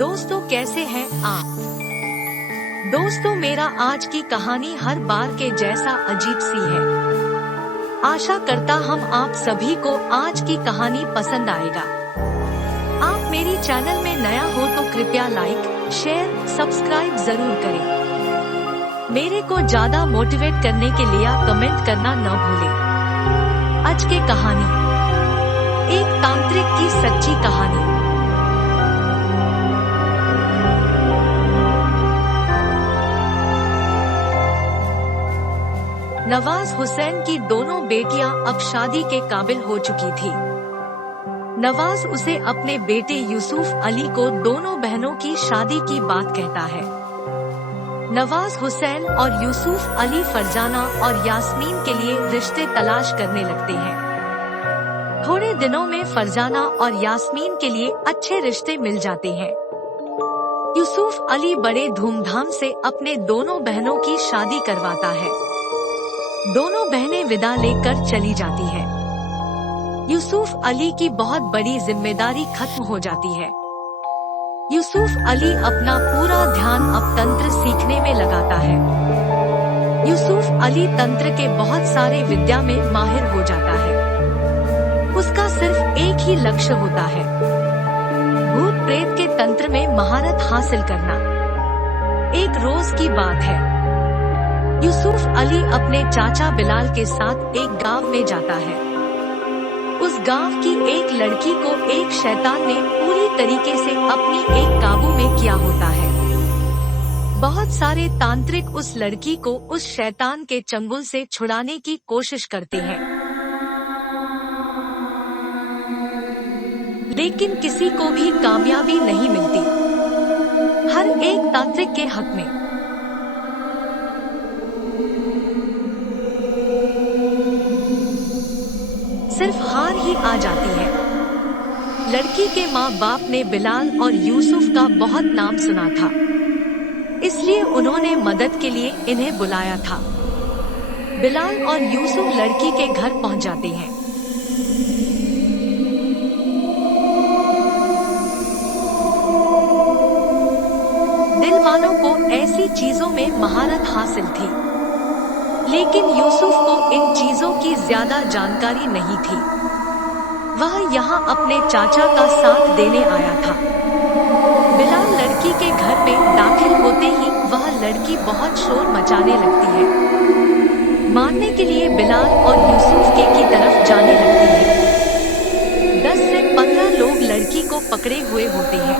दोस्तों कैसे हैं आप। दोस्तों मेरा आज की कहानी हर बार के जैसा अजीब सी है। आशा करता हम आप सभी को आज की कहानी पसंद आएगा। आप मेरी चैनल में नया हो तो कृपया लाइक, शेयर, सब्सक्राइब जरूर करें। मेरे को ज्यादा मोटिवेट करने के लिए कमेंट करना न भूलें। आज की कहानी एक तांत्रिक की सच्ची कहानी। नवाज हुसैन की दोनों बेटियां अब शादी के काबिल हो चुकी थी। नवाज उसे अपने बेटे यूसुफ अली को दोनों बहनों की शादी की बात कहता है। नवाज हुसैन और यूसुफ अली फरजाना और यास्मीन के लिए रिश्ते तलाश करने लगते हैं। थोड़े दिनों में फरजाना और यास्मीन के लिए अच्छे रिश्ते मिल जाते हैं। यूसुफ अली बड़े धूमधाम से अपने दोनों बहनों की शादी करवाता है। दोनों बहनें विदा लेकर चली जाती है। यूसुफ अली की बहुत बड़ी जिम्मेदारी खत्म हो जाती है। यूसुफ अली अपना पूरा ध्यान अब तंत्र सीखने में लगाता है। यूसुफ अली तंत्र के बहुत सारे विद्या में माहिर हो जाता है। उसका सिर्फ एक ही लक्ष्य होता है, भूत प्रेत के तंत्र में महारत हासिल करना। एक रोज की बात है, यूसुफ अली अपने चाचा बिलाल के साथ एक गांव में जाता है। उस गांव की एक लड़की को एक शैतान ने पूरी तरीके से अपनी एक काबू में किया होता है। बहुत सारे तांत्रिक उस लड़की को उस शैतान के चंगुल से छुड़ाने की कोशिश करते हैं, लेकिन किसी को भी कामयाबी नहीं मिलती। हर एक तांत्रिक के हक में सिर्फ हार ही आ जाती है। लड़की के माँ बाप ने बिलाल और यूसुफ का बहुत नाम सुना था, इसलिए उन्होंने मदद के लिए इन्हें बुलाया था। बिलाल और यूसुफ लड़की के घर पहुंच जाते हैं। दिल वालों को ऐसी चीजों में महारत हासिल थी, लेकिन यूसुफ को इन चीजों की ज्यादा जानकारी नहीं थी। वह यहाँ अपने चाचा का साथ देने आया था। बिलाल लड़की के घर में दाखिल होते ही वह लड़की बहुत शोर मचाने लगती है। मारने के लिए बिलाल और यूसुफ की तरफ जाने लगती है। 10 से 15 लोग लड़की को पकड़े हुए होते हैं।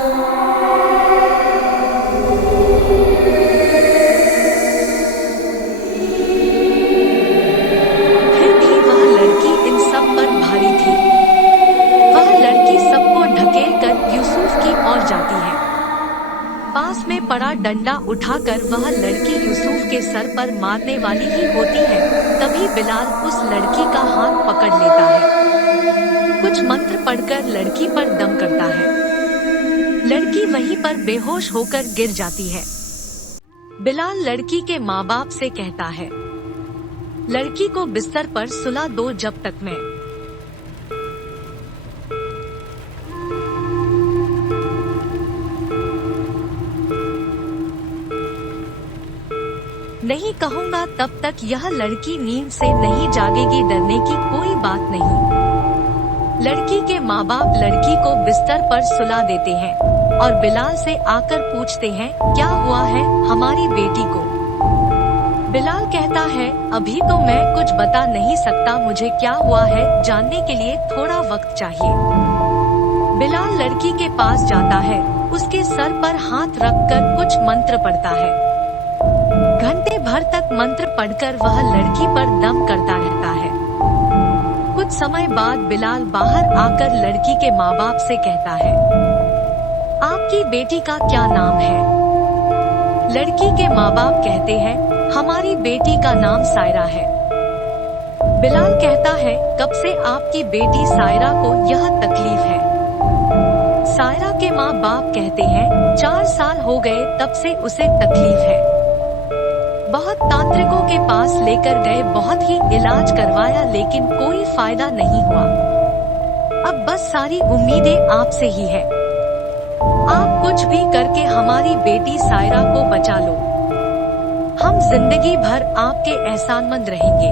पास में पड़ा डंडा उठाकर वह लड़की यूसुफ के सर पर मारने वाली ही होती है। तभी बिलाल उस लड़की का हाथ पकड़ लेता है। कुछ मंत्र पढ़कर लड़की पर दम करता है। लड़की वहीं पर बेहोश होकर गिर जाती है। बिलाल लड़की के माँ बाप से कहता है, लड़की को बिस्तर पर सुला दो जब तक मैं नहीं कहूँगा, तब तक यह लड़की नींद से नहीं जागेगी। डरने की कोई बात नहीं। लड़की के माँ बाप लड़की को बिस्तर पर सुला देते हैं और बिलाल से आकर पूछते हैं, क्या हुआ है हमारी बेटी को। बिलाल कहता है, अभी तो मैं कुछ बता नहीं सकता, मुझे क्या हुआ है जानने के लिए थोड़ा वक्त चाहिए। बिलाल लड़की के पास जाता है, उसके सर पर हाथ रखकर कुछ मंत्र पढ़ता है। घंटे भर तक मंत्र पढ़कर वह लड़की पर दम करता रहता है। कुछ समय बाद बिलाल बाहर आकर लड़की के माँ बाप से कहता है, आपकी बेटी का क्या नाम है। लड़की के माँ बाप कहते हैं, हमारी बेटी का नाम सायरा है। बिलाल कहता है, कब से आपकी बेटी सायरा को यह तकलीफ है। सायरा के माँ बाप कहते हैं, 4 साल हो गए तब से उसे तकलीफ है। बहुत तांत्रिकों के पास लेकर गए, बहुत ही इलाज करवाया, लेकिन कोई फायदा नहीं हुआ। अब बस सारी उम्मीदें आपसे ही है। आप कुछ भी करके हमारी बेटी सायरा को बचा लो। हम जिंदगी भर आपके एहसानमंद रहेंगे।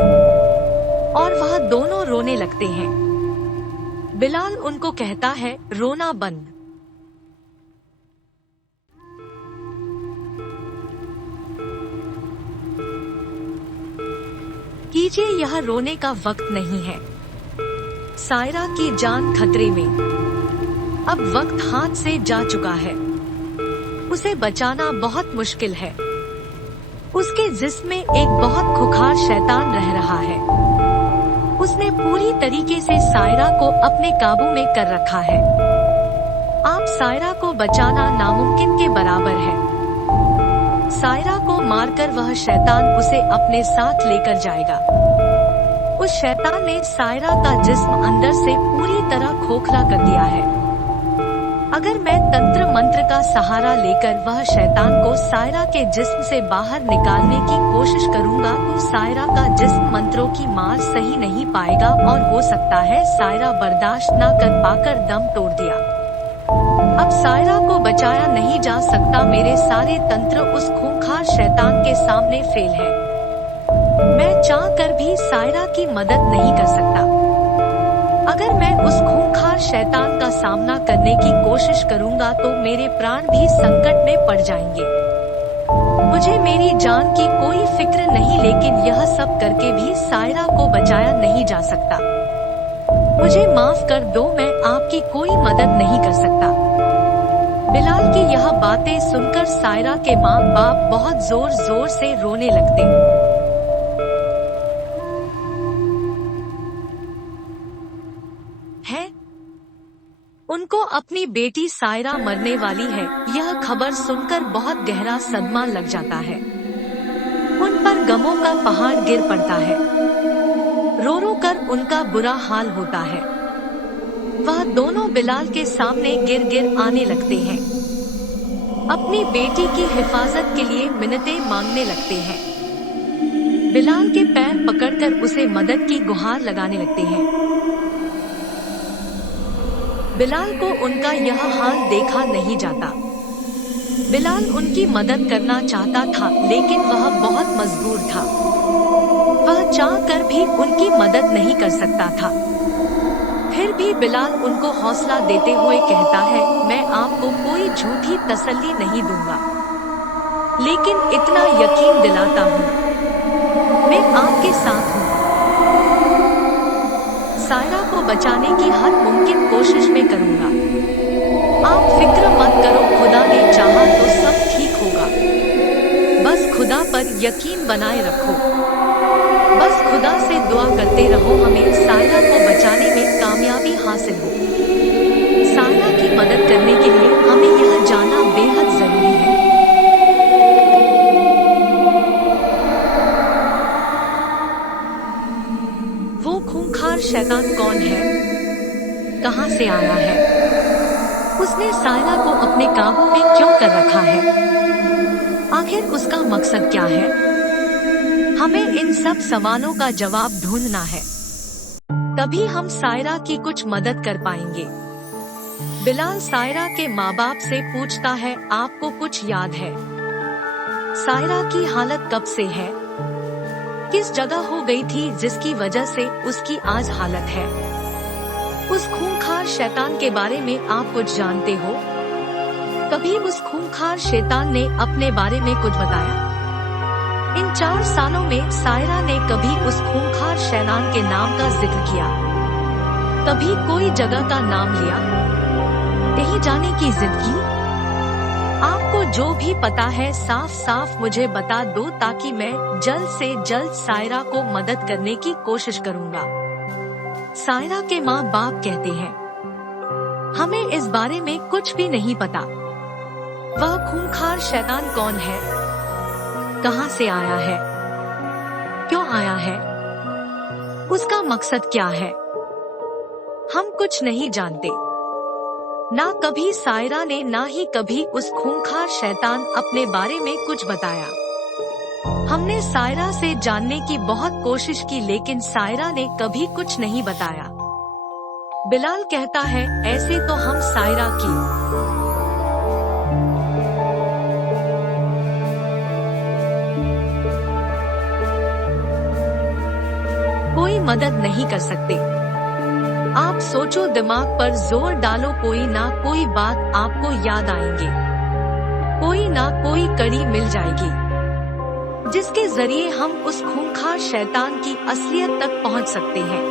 और वह दोनों रोने लगते हैं। बिलाल उनको कहता है, रोना बंद कीजिए, यह रोने का वक्त नहीं है। सायरा की जान खतरे में। अब वक्त हाथ से जा चुका है। उसे बचाना बहुत मुश्किल है। उसके जिस्म में एक बहुत खुखार शैतान रह रहा है। उसने पूरी तरीके से सायरा को अपने काबू में कर रखा है। आप सायरा को बचाना नामुमकिन के बराबर है। सायरा को मारकर वह शैतान उसे अपने साथ लेकर जाएगा। उस शैतान ने सायरा का जिस्म अंदर से पूरी तरह खोखला कर दिया है। अगर मैं तंत्र मंत्र का सहारा लेकर वह शैतान को सायरा के जिस्म से बाहर निकालने की कोशिश करूंगा तो सायरा का जिस्म मंत्रों की मार सही नहीं पाएगा और हो सकता है सायरा बर्दाश्त न कर पाकर दम तोड़ दिया। अब सायरा को बचाया नहीं जा सकता। मेरे सारे तंत्र उस खूंखार शैतान के सामने फेल है। मैं चाहकर भी सायरा की मदद नहीं कर सकता। अगर मैं उस खूंखार शैतान का सामना करने की कोशिश करूंगा तो मेरे प्राण भी संकट में पड़ जाएंगे। मुझे मेरी जान की कोई फिक्र नहीं, लेकिन यह सब करके भी सायरा को बचाया नहीं जा सकता। मुझे माफ कर दो, मैं आपकी कोई मदद नहीं कर सकता। बिलाल की यह बातें सुनकर सायरा के माँ बाप बहुत जोर जोर से रोने लगते हैं। उनको अपनी बेटी सायरा मरने वाली है, यह खबर सुनकर बहुत गहरा सदमा लग जाता है। उन पर गमों का पहाड़ गिर पड़ता है। रो रो कर उनका बुरा हाल होता है। वह दोनों बिलाल के सामने गिर गिर आने लगते हैं। अपनी बेटी की हिफाजत के लिए मिन्नतें मांगने लगते हैं। बिलाल के पैर पकड़कर उसे मदद की गुहार लगाने लगते हैं। बिलाल को उनका यह हाल देखा नहीं जाता। बिलाल उनकी मदद करना चाहता था, लेकिन वह बहुत मजबूर था। वह चाहकर भी उनकी मदद नहीं कर सकता था। फिर भी बिलाल उनको हौसला देते हुए कहता है, मैं आपको कोई झूठी तसल्ली नहीं दूंगा, लेकिन इतना यकीन दिलाता हूँ, मैं आपके साथ हूँ। सायरा को बचाने की हर मुमकिन कोशिश मैं करूँगा। आप फिक्र मत करो, खुदा ने चाहा तो सब ठीक होगा। बस खुदा पर यकीन बनाए रखो। बस खुदा से दुआ करते रहो, हमें सायरा को बचाने में कामयाबी हासिल हो। सायरा की मदद करने के लिए हमें यह जानना बेहद जरूरी है। वो खूंखार शैतान कौन है? कहां से आया है? उसने सायरा को अपने काबू में क्यों कर रखा है? आखिर उसका मकसद क्या है? हमें इन सब सवालों का जवाब ढूंढना है। तभी हम सायरा की कुछ मदद कर पाएंगे। बिलाल सायरा के माँ बाप से पूछता है, आपको कुछ याद है? सायरा की हालत कब से है? किस जगह हो गई थी जिसकी वजह से उसकी आज हालत है? उस खूंखार शैतान के बारे में आप कुछ जानते हो? कभी उस खूंखार शैतान ने अपने बारे में कुछ बताया? इन 4 सालों में सायरा ने कभी उस खूंखार शैतान के नाम का जिक्र किया? कभी कोई जगह का नाम लिया? कहीं जाने की जिद की? आपको जो भी पता है साफ साफ मुझे बता दो, ताकि मैं जल्द से जल्द सायरा को मदद करने की कोशिश करूंगा। सायरा के माँ बाप कहते हैं, हमें इस बारे में कुछ भी नहीं पता। वह खूंखार शैतान कौन है? कहां से आया है? क्यों आया है? उसका मकसद क्या है? हम कुछ नहीं जानते। ना कभी सायरा ने, ना ही कभी उस खूंखार शैतान अपने बारे में कुछ बताया। हमने सायरा से जानने की बहुत कोशिश की, लेकिन सायरा ने कभी कुछ नहीं बताया। बिलाल कहता है, ऐसे तो हम सायरा की मदद नहीं कर सकते। आप सोचो, दिमाग पर जोर डालो, कोई ना कोई बात आपको याद आएंगे, कोई ना कोई कड़ी मिल जाएगी जिसके जरिए हम उस खूंखार शैतान की असलियत तक पहुंच सकते हैं।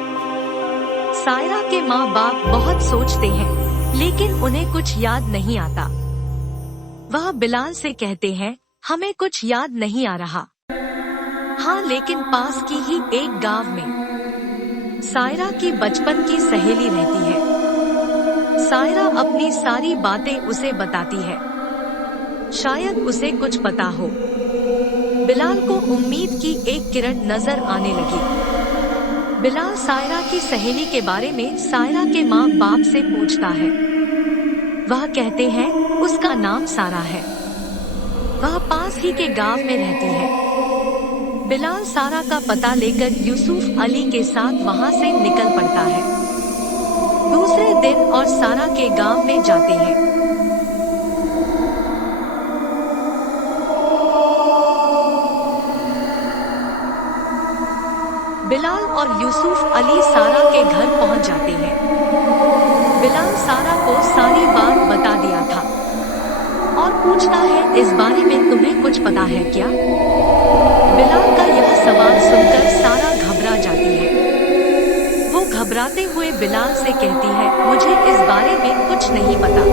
सायरा के माँ बाप बहुत सोचते हैं, लेकिन उन्हें कुछ याद नहीं आता। वह बिलाल से कहते हैं, हमें कुछ याद नहीं आ रहा। हाँ, लेकिन पास की ही एक गांव में सायरा की बचपन की सहेली रहती है। सायरा अपनी सारी बातें उसे बताती है, शायद उसे कुछ पता हो। बिलाल को उम्मीद की एक किरण नजर आने लगी। बिलाल सायरा की सहेली के बारे में सायरा के माँ बाप से पूछता है। वह कहते हैं, उसका नाम सारा है, वह पास ही के गांव में रहती है। बिलाल सारा का पता लेकर यूसुफ अली के साथ वहां से निकल पड़ता है। दूसरे दिन और सारा के गांव में जाते हैं। बिलाल और यूसुफ अली सारा के घर पहुंच जाते हैं। बिलाल सारा को सारी बात बता दिया था और पूछता है, इस बारे में तुम्हें कुछ पता है क्या? बिलाल का यह सवाल सुनकर सारा घबरा जाती है। वो घबराते हुए बिलाल से कहती है, मुझे इस बारे में कुछ नहीं पता,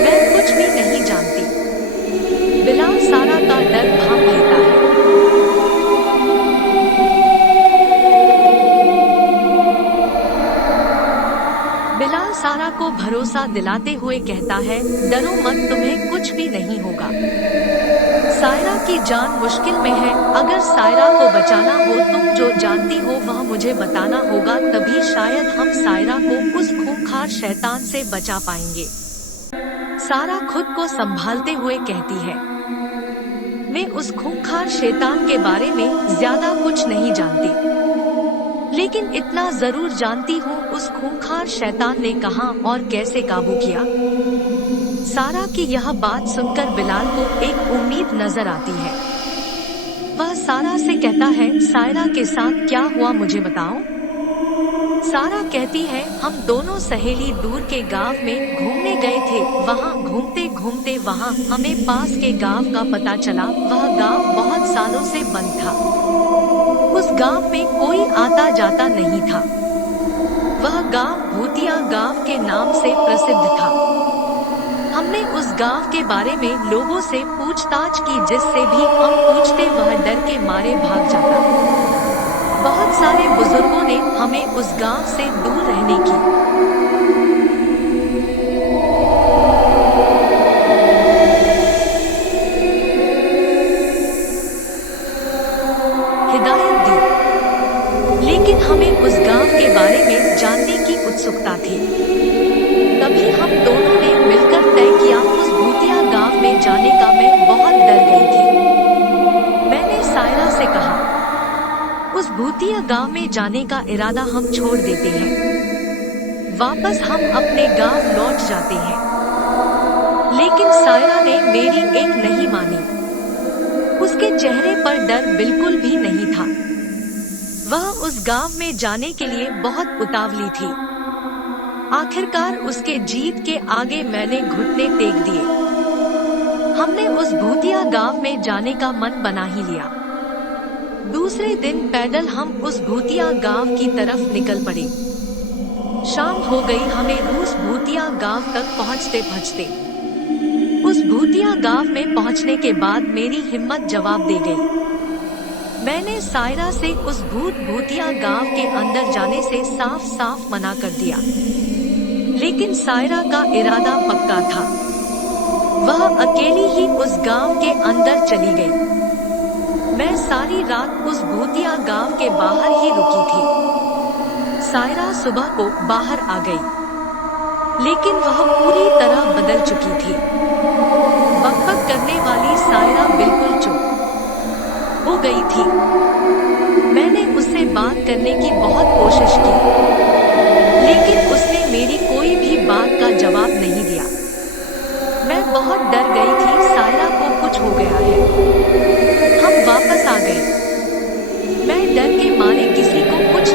मैं कुछ भी नहीं जानती। बिलाल सारा का डर भांप लेता है। बिलाल सारा को भरोसा दिलाते हुए कहता है, डरो मत, तुम्हें कुछ भी नहीं होगा। सायरा की जान मुश्किल में है, अगर सायरा को बचाना हो, तुम जो जानती हो वह मुझे बताना होगा, तभी शायद हम सायरा को उस खूंखार शैतान से बचा पाएंगे। सारा खुद को संभालते हुए कहती है, मैं उस खूंखार शैतान के बारे में ज्यादा कुछ नहीं जानती, लेकिन इतना जरूर जानती हूँ, उस खूंखार शैतान ने कहाँ और कैसे काबू किया। सारा की यह बात सुनकर बिलाल को एक उम्मीद नजर आती है। वह सारा से कहता है, सायरा के साथ क्या हुआ मुझे बताओ। सारा कहती है, हम दोनों सहेली दूर के गांव में घूमने गए थे। वहाँ घूमते घूमते वहाँ हमें पास के गांव का पता चला। वह गांव बहुत सालों से बंद था। उस गांव में कोई आता जाता नहीं था। वह गांव भूतिया गांव के नाम से प्रसिद्ध था। हमने उस गांव के बारे में लोगों से पूछताछ की, जिससे भी हम पूछते वह डर के मारे भाग जाता। बहुत सारे बुजुर्गों ने हमें उस गांव से दूर रहने की हिदायत दी, लेकिन हमें उस गांव के बारे में जानने की उत्सुकता थी। तभी हम दोनों ने मिलकर तय किया उस भूतिया गांव में जाने का। मैं बहुत डर गई थी। मैंने सायरा से कहा, उस भूतिया गांव में जाने का इरादा हम छोड़ देते हैं, वापस हम अपने गांव लौट जाते हैं। लेकिन सायरा ने मेरी एक नहीं मानी। उसके चेहरे पर डर बिल्कुल भी नहीं था। वह उस गांव में जाने के लिए बहुत उतावली थी। आखिरकार उसके जीत के आगे मैंने घुटने टेक दिए। हमने उस भूतिया गांव में जाने का मन बना ही लिया। दूसरे दिन पैदल हम उस भूतिया गांव की तरफ निकल पड़े। शाम हो गई। हमें उस भूतिया गांव तक पहुंचते उस भूतिया गांव में पहुंचने के बाद मेरी हिम्मत जवाब दे गई। मैंने सायरा से उस भूतिया गांव के अंदर जाने से साफ साफ मना कर दिया, लेकिन सायरा का इरादा पक्का था। वह अकेली ही उस गांव के अंदर चली गई। मैं सारी रात उस भूतिया गांव के बाहर ही रुकी थी। सायरा सुबह को बाहर आ गई, लेकिन वह पूरी तरह बदल चुकी थी। बकबक करने वाली सायरा बिल्कुल चुप हो गई थी। मैंने उससे बात करने की बहुत कोशिश की, लेकिन उसने मेरी कोई भी बात का जवाब नहीं दिया। मैं बहुत डर गई थी, सायरा को कुछ हो गया है। हम वापस आ गए। मैं डर के मारे किसी को कुछ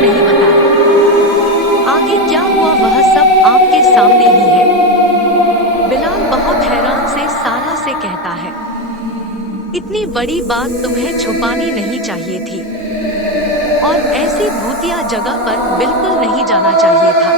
कहता है, इतनी बड़ी बात तुम्हें छुपानी नहीं चाहिए थी और ऐसी भूतिया जगह पर बिल्कुल नहीं जाना चाहिए था।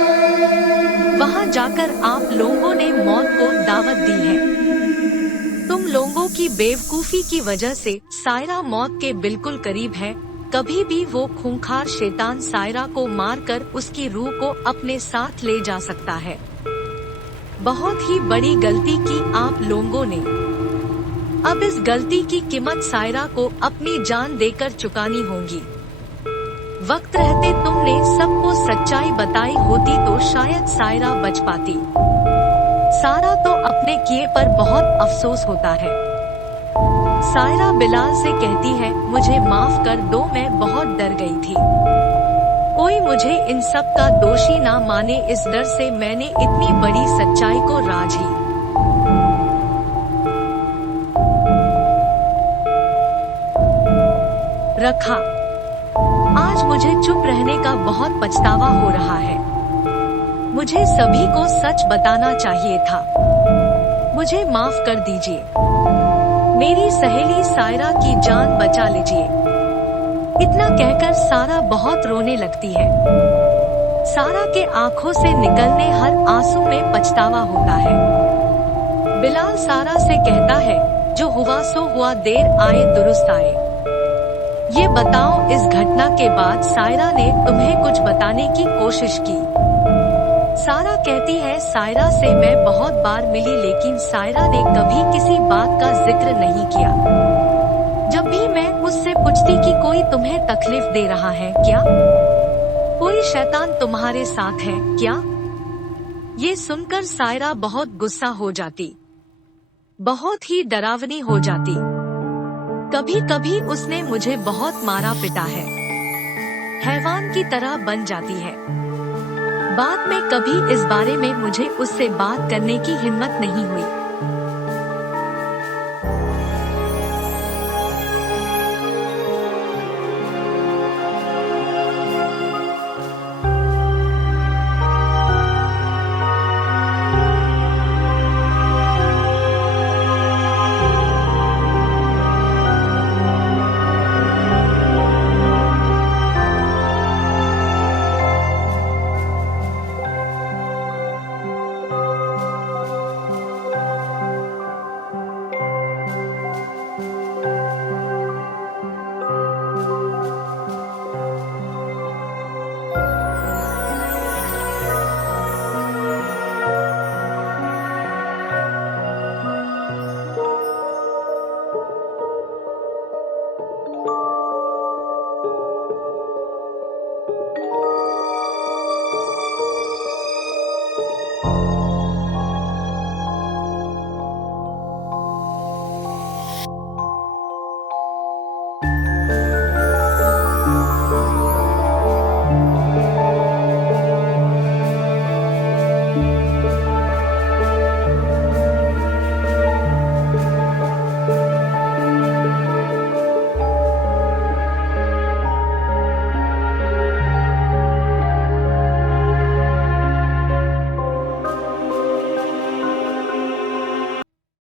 वहाँ जाकर आप लोगों ने मौत को दावत दी है। तुम लोगों की बेवकूफी की वजह से सायरा मौत के बिल्कुल करीब है। कभी भी वो खूंखार शैतान सायरा को मारकर उसकी रूह को अपने साथ ले जा सकता है। बहुत ही बड़ी गलती की आप लोगों ने। अब इस गलती की कीमत सायरा को अपनी जान देकर चुकानी होगी। वक्त रहते तुमने सबको सच्चाई बताई होती तो शायद सायरा बच पाती। सारा तो अपने किए पर बहुत अफसोस होता है। सायरा बिलाल से कहती है, मुझे माफ कर दो, मैं बहुत डर गई थी। कोई मुझे इन सब का दोषी ना माने, इस डर से मैंने इतनी बड़ी सच्चाई को राज ही रखा। आज मुझे चुप रहने का बहुत पछतावा हो रहा है। मुझे सभी को सच बताना चाहिए था। मुझे माफ कर दीजिए। मेरी सहेली सायरा की जान बचा लीजिए। इतना कहकर सारा बहुत रोने लगती है। सारा के आंखों से निकलने हर आंसू में पछतावा होता है। बिलाल सारा से कहता है, जो हुआ सो हुआ, देर आए दुरुस्त आए। ये बताओ, इस घटना के बाद सायरा ने तुम्हें कुछ बताने की कोशिश की? सारा कहती है, सायरा से मैं बहुत बार मिली लेकिन सायरा ने कभी किसी बात का जिक्र नहीं किया। जब भी मैं उससे पूछती कि कोई तुम्हें तकलीफ दे रहा है क्या, कोई शैतान तुम्हारे साथ है क्या, ये सुनकर सायरा बहुत गुस्सा हो जाती, बहुत ही डरावनी हो जाती। कभी कभी उसने मुझे बहुत मारा पिटा है, हैवान की तरह बन जाती है। बाद में कभी इस बारे में मुझे उससे बात करने की हिम्मत नहीं हुई।